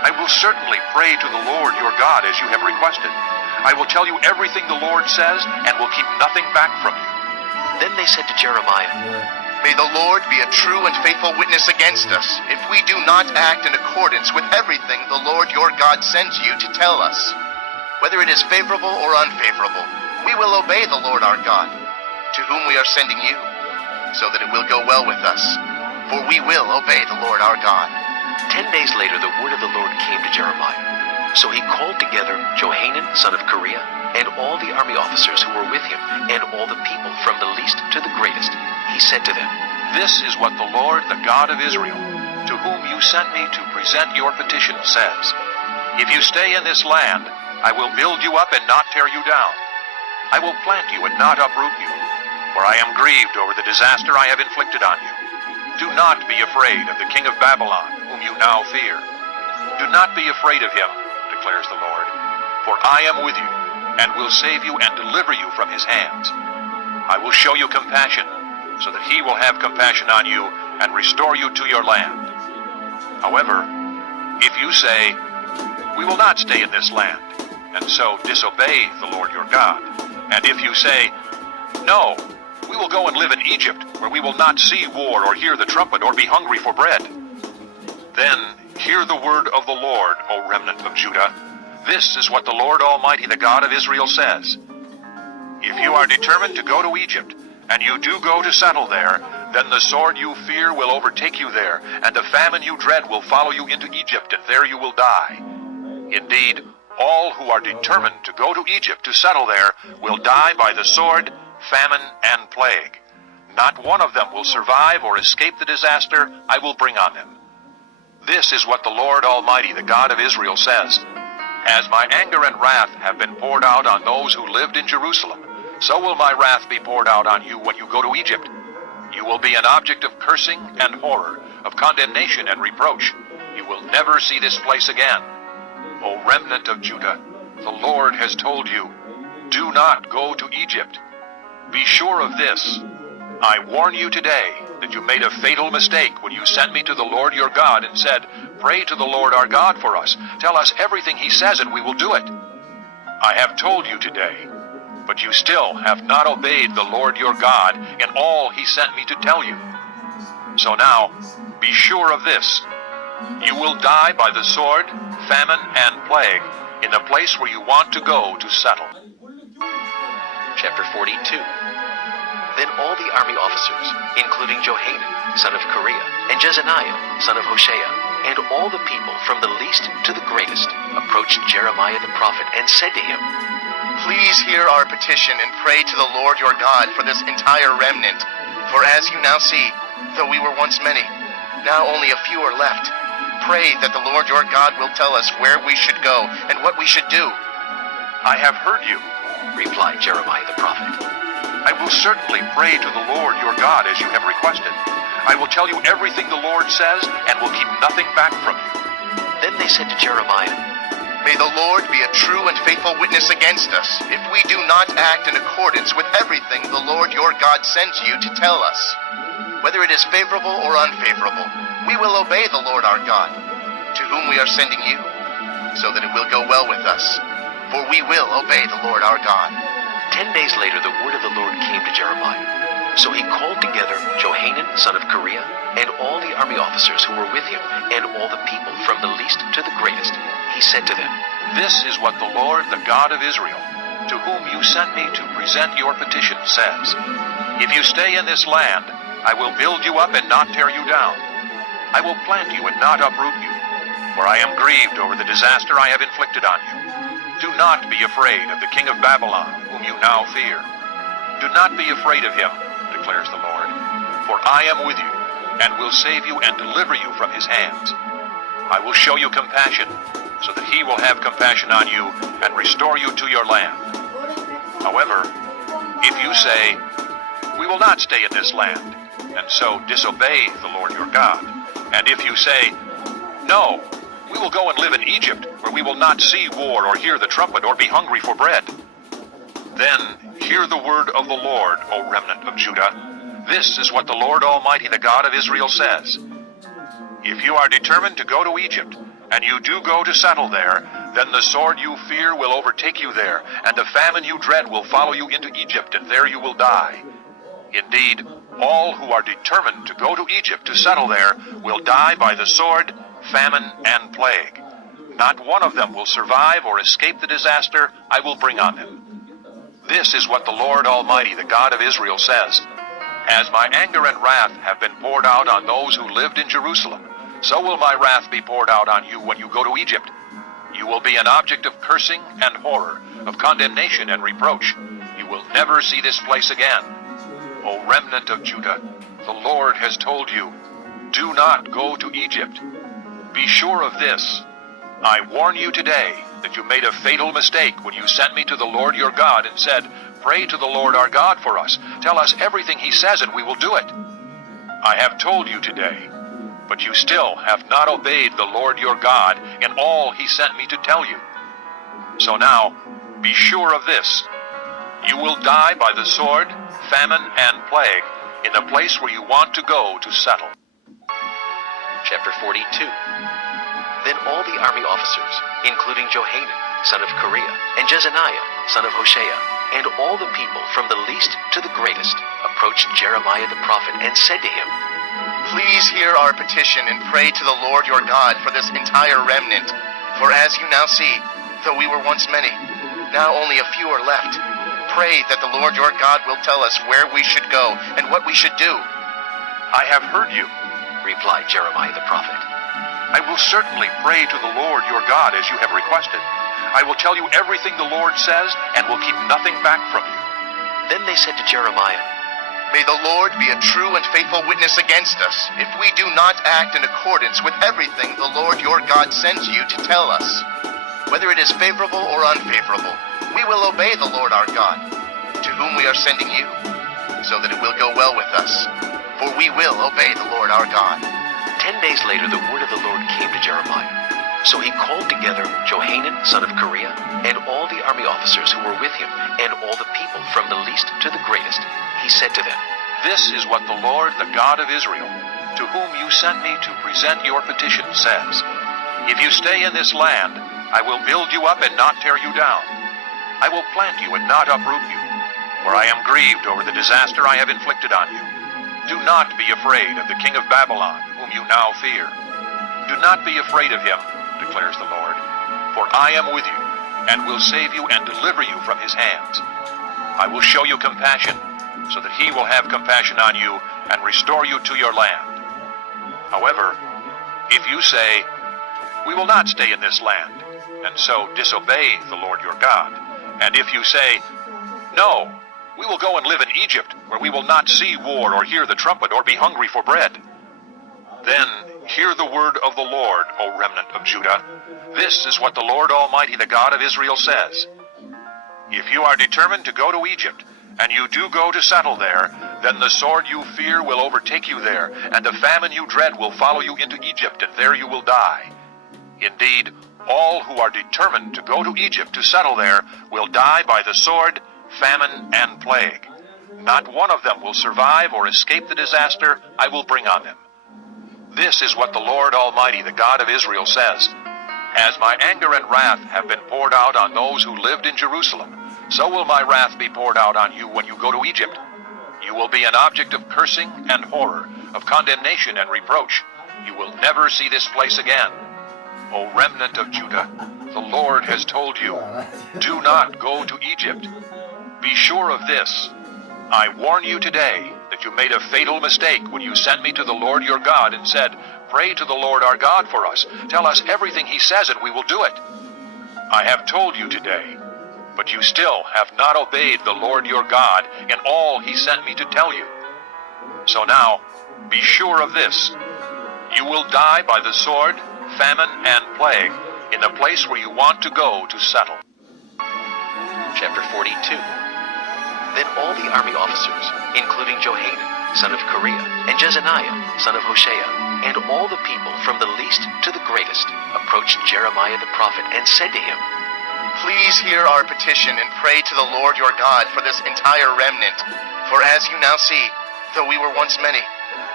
I will certainly pray to the Lord your God as you have requested. I will tell you everything the Lord says and will keep nothing back from you." Then they said to Jeremiah, May the Lord be a true and faithful witness against us, if we do not act in accordance with everything the Lord your God sends you to tell us. Whether it is favorable or unfavorable, we will obey the Lord our God, to whom we are sending you, so that it will go well with us, for we will obey the Lord our God. 10 days later the word of the Lord came to Jeremiah. So he called together Johanan, son of Kareah, and all the army officers who were with him, and all the people from the least to the greatest. He said to them, "This is what the Lord, the God of Israel, to whom you sent me to present your petition, says. If you stay in this land, I will build you up and not tear you down. I will plant you and not uproot you, for I am grieved over the disaster I have inflicted on you. Do not be afraid of the king of Babylon, whom you now fear. Do not be afraid of him, declares the Lord, for I am with you, and will save you and deliver you from his hands. I will show you compassion, so that he will have compassion on you and restore you to your land. However, if you say, 'We will not stay in this land,' and so disobey the Lord your God, and if you say, 'No, we will go and live in Egypt, where we will not see war or hear the trumpet or be hungry for bread,' then hear the word of the Lord, O remnant of Judah. This is what the Lord Almighty, the God of Israel, says. If you are determined to go to Egypt, and you do go to settle there, then the sword you fear will overtake you there, and the famine you dread will follow you into Egypt, and there you will die. Indeed, all who are determined to go to Egypt to settle there will die by the sword, famine, and plague. Not one of them will survive or escape the disaster I will bring on them. This is what the Lord Almighty, the God of Israel, says. As my anger and wrath have been poured out on those who lived in Jerusalem, so will my wrath be poured out on you when you go to Egypt. You will be an object of cursing and horror, of condemnation and reproach. You will never see this place again. O remnant of Judah, the Lord has told you, do not go to Egypt. Be sure of this. I warn you today that you made a fatal mistake when you sent me to the Lord your God and said, 'Pray to the Lord our God for us. Tell us everything he says and we will do it.' I have told you today, but you still have not obeyed the Lord your God in all he sent me to tell you. So now, be sure of this. You will die by the sword, famine, and plague in the place where you want to go to settle." Chapter 42. Then all the army officers, including Johanan, son of Kareah, and Jezaniah, son of Hoshea, and all the people from the least to the greatest, approached Jeremiah the prophet and said to him, Please hear our petition and pray to the Lord your God for this entire remnant. For as you now see, though we were once many, now only a few are left. Pray that the Lord your God will tell us where we should go and what we should do." "I have heard you," replied Jeremiah the prophet. "I will certainly pray to the Lord your God as you have requested. I will tell you everything the Lord says and will keep nothing back from you." Then they said to Jeremiah, May the Lord be a true and faithful witness against us, if we do not act in accordance with everything the Lord your God sends you to tell us. Whether it is favorable or unfavorable, we will obey the Lord our God, to whom we are sending you, so that it will go well with us, for we will obey the Lord our God. 10 days later the word of the Lord came to Jeremiah. So he called together Johanan, son of Kareah, and all the army officers who were with him, and all the people from the least to the greatest. He said to them, "This is what the Lord, the God of Israel, to whom you sent me to present your petition, says. If you stay in this land, I will build you up and not tear you down. I will plant you and not uproot you, for I am grieved over the disaster I have inflicted on you. Do not be afraid of the king of Babylon, whom you now fear. Do not be afraid of him, declares the Lord, for I am with you, and will save you and deliver you from his hands. I will show you compassion, so that he will have compassion on you and restore you to your land. However, if you say, 'We will not stay in this land,' and so disobey the Lord your God, and if you say, 'No, we will go and live in Egypt, where we will not see war or hear the trumpet or be hungry for bread,' then hear the word of the Lord, O remnant of Judah. This is what the Lord Almighty, the God of Israel, says. If you are determined to go to Egypt, and you do go to settle there, then the sword you fear will overtake you there, and the famine you dread will follow you into Egypt, and there you will die. Indeed, all who are determined to go to Egypt to settle there will die by the sword, famine, and plague. Not one of them will survive or escape the disaster I will bring on them. This is what the Lord Almighty, the God of Israel, says. As my anger and wrath have been poured out on those who lived in Jerusalem, so will my wrath be poured out on you when you go to Egypt. You will be an object of cursing and horror, of condemnation and reproach. You will never see this place again. O remnant of Judah, the Lord has told you, do not go to Egypt. Be sure of this. I warn you today that you made a fatal mistake when you sent me to the Lord your God and said, pray to the Lord our God for us. Tell us everything he says and we will do it. I have told you today, but you still have not obeyed the Lord your God in all he sent me to tell you. So now, be sure of this. You will die by the sword, famine, and plague in the place where you want to go to settle. Chapter 42. Then all the army officers, including Johanan, son of Kareah, and Jezaniah, son of Hoshea, and all the people from the least to the greatest, approached Jeremiah the prophet and said to him, Please hear our petition and pray to the Lord your God for this entire remnant. For as you now see, though we were once many, now only a few are left. Pray that the Lord your God will tell us where we should go and what we should do. I have heard you, replied Jeremiah the prophet. I will certainly pray to the Lord your God as you have requested. I will tell you everything the Lord says and will keep nothing back from you. Then they said to Jeremiah, May the Lord be a true and faithful witness against us, if we do not act in accordance with everything the Lord your God sends you to tell us. Whether it is favorable or unfavorable, we will obey the Lord our God, to whom we are sending you, so that it will go well with us. For we will obey the Lord our God. 10 days later the word of the Lord came to Jeremiah. So he called together Johanan, son of Kareah, and all the army officers who were with him, and all the people from the least to the greatest. He said to them, This is what the Lord, the God of Israel, to whom you sent me to present your petition, says. If you stay in this land, I will build you up and not tear you down. I will plant you and not uproot you, for I am grieved over the disaster I have inflicted on you. Do not be afraid of the king of Babylon, whom you now fear. Do not be afraid of him, declares the Lord, for I am with you, and will save you and deliver you from his hands. I will show you compassion, so that he will have compassion on you and restore you to your land. However, if you say, We will not stay in this land, and so disobey the Lord your God, and if you say, No, we will go and live in Egypt, where we will not see war or hear the trumpet or be hungry for bread, then hear the word of the Lord, O remnant of Judah. This is what the Lord Almighty, the God of Israel, says. If you are determined to go to Egypt, and you do go to settle there, then the sword you fear will overtake you there, and the famine you dread will follow you into Egypt, and there you will die. Indeed, all who are determined to go to Egypt to settle there will die by the sword, famine, and plague. Not one of them will survive or escape the disaster I will bring on them. This is what the Lord Almighty, the God of Israel, says. As my anger and wrath have been poured out on those who lived in Jerusalem, so will my wrath be poured out on you when you go to Egypt. You will be an object of cursing and horror, of condemnation and reproach. You will never see this place again. O remnant of Judah, the Lord has told you, do not go to Egypt. Be sure of this. I warn you today that you made a fatal mistake when you sent me to the Lord your God and said, Pray to the Lord our God for us. Tell us everything he says and we will do it. I have told you today, but you still have not obeyed the Lord your God in all he sent me to tell you. So now, be sure of this. You will die by the sword, famine, and plague in the place where you want to go to settle. Chapter 42. Then all the army officers, including Johanan, son of Kareah, and Jezaniah, son of Hoshea, and all the people from the least to the greatest, approached Jeremiah the prophet and said to him, Please hear our petition and pray to the Lord your God for this entire remnant. For as you now see, though we were once many,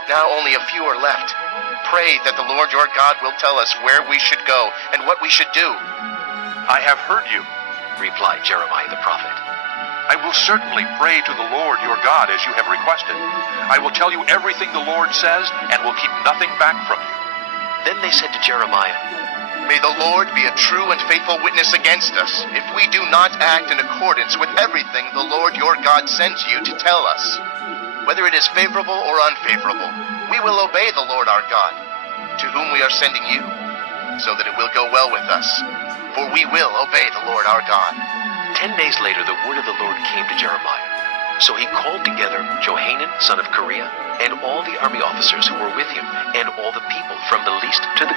Now only a few are left. Pray that the Lord your God will tell us where we should go and what we should do. I have heard you. replied Jeremiah the prophet. I will certainly pray to the Lord your God as you have requested. I will tell you everything the Lord says and will keep nothing back from you. Then they said to Jeremiah, May the Lord be a true and faithful witness against us if we do not act in accordance with everything the Lord your God sends you to tell us. Whether it is favorable or unfavorable, we will obey the Lord our God, to whom we are sending you, so that it will go well with us. For we will obey the Lord our God. 10 days later, the word of the Lord came to Jeremiah. So he called together Johanan, son of Kareah, and all the army officers who were with him, and all the people from the least to the